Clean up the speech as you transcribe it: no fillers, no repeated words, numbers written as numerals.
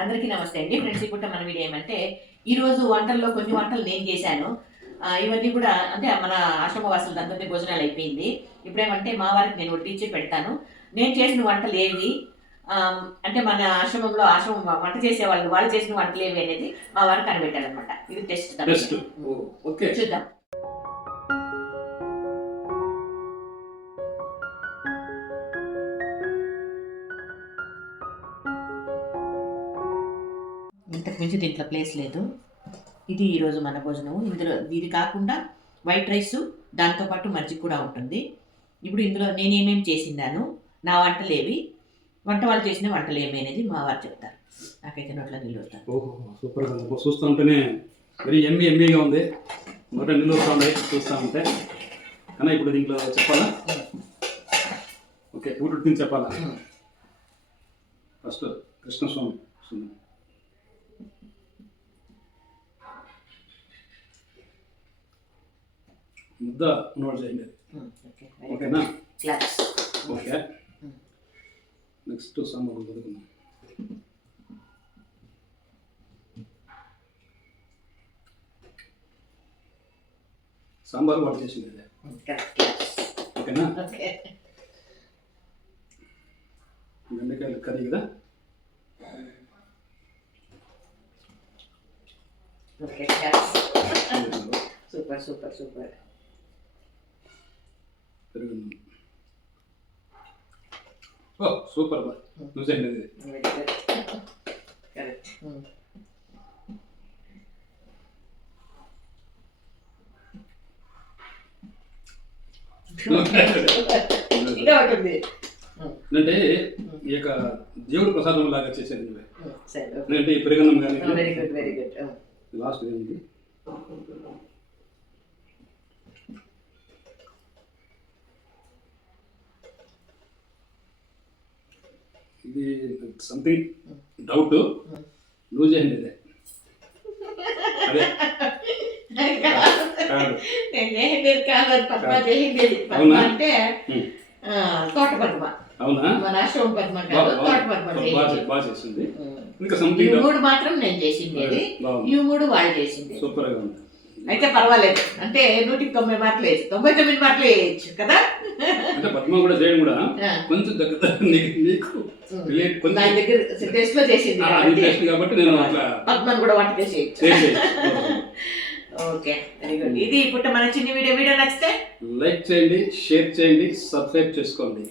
అందరికీ నమస్తే అండి ఫ్రెండ్స్. ఇప్పుడు మన వీడియో ఏమంటే ఈరోజు వంటల్లో కొన్ని వంటలు నేను చేశాను. ఇవన్నీ కూడా అంటే మన ఆశ్రమవాసులు అందరినీ భోజనాలు అయిపోయింది. ఇప్పుడేమంటే మా వారికి నేను వడ్డించి పెడతాను. నేను చేసిన వంటలు ఏవి అంటే మన ఆశ్రమం వంట చేసే వాళ్ళు చేసిన వంటలు ఏవి అనేది మా వారికి కనిపెట్టారు అనమాట. ఇది టెస్ట్ చూద్దాం. ఇంతకు మించి దీంట్లో ప్లేస్ లేదు. ఇది ఈరోజు మన భోజనం. ఇందులో ఇది కాకుండా వైట్ రైస్ దాంతోపాటు మజ్జిగ కూడా ఉంటుంది. ఇప్పుడు ఇందులో నేనేమేమి చేసిందాను, నా వంటలు ఏవి, వంట వాళ్ళు చేసిన వంటలు ఏమి అనేది మా వారు చెప్తారు. నాకైతే నోట్లో నీళ్ళు వస్తాను. ఓహో సూపర్, చూస్తుంటేనే వెరీ ఎమ్మీగా ఉంది. నోట నీళ్ళు వస్తూ ఉన్నాయి చూస్తూ ఉంటే. కానీ ఇప్పుడు దీంట్లో చెప్పాలా? ఓకే, ఊరు తిని చెప్పాలా? ఫస్ట్ కృష్ణస్వామి ముద్ద నోట్ చేయండి. ఓకేనా? ఓకే, నెక్స్ట్ సాంబార్ చదువుకుందాం. సాంబార్ వాడు చేసింది. ఓకేనా? బెండకాయలు కర్రీ కదా. Super super super. పెరుగు. ఓ సూపర్ బా, నువ్వు చేయండి. కరెక్ట్. అంటే ఈ యొక్క దేవుడు ప్రసాదం లాగా చేసేది నువ్వే. అంటే ఈ పెరుగన్నం కానీ లాస్ట్ ఏంటి? ఇది సంథింగ్ డౌట్, నువ్వు చేయండి. అదే అంటే తోట పద్మ. అవునా? మన ఆశ్రమం పద్మ కాదు, తోట పద్మ బాగా చేసింది. ఇంకా సంథింగ్ మూడు మాత్రం నేను చేసింది, ఈ మూడు వాళ్ళు చేసింది. సూపర్ గా ఉంది. అయితే పర్వాలేదు. అంటే 190 మార్కులు వేయచ్చు, 99 మార్కులు వేయచ్చు కదా. అంటే పద్మ కూడా చేయడం కూడా కొంచెం దగ్గర నీకు నా దగ్గర టెస్ట్ లో చేసింది కాబట్టి నేను పద్మను కూడా వంట చేసేయచ్చు. Okay, very good. ఇది ఇప్పుడు మన చిన్న వీడియో నచ్చితే లైక్ చేయండి, షేర్ చేయండి, సబ్స్క్రైబ్ చేసుకోండి.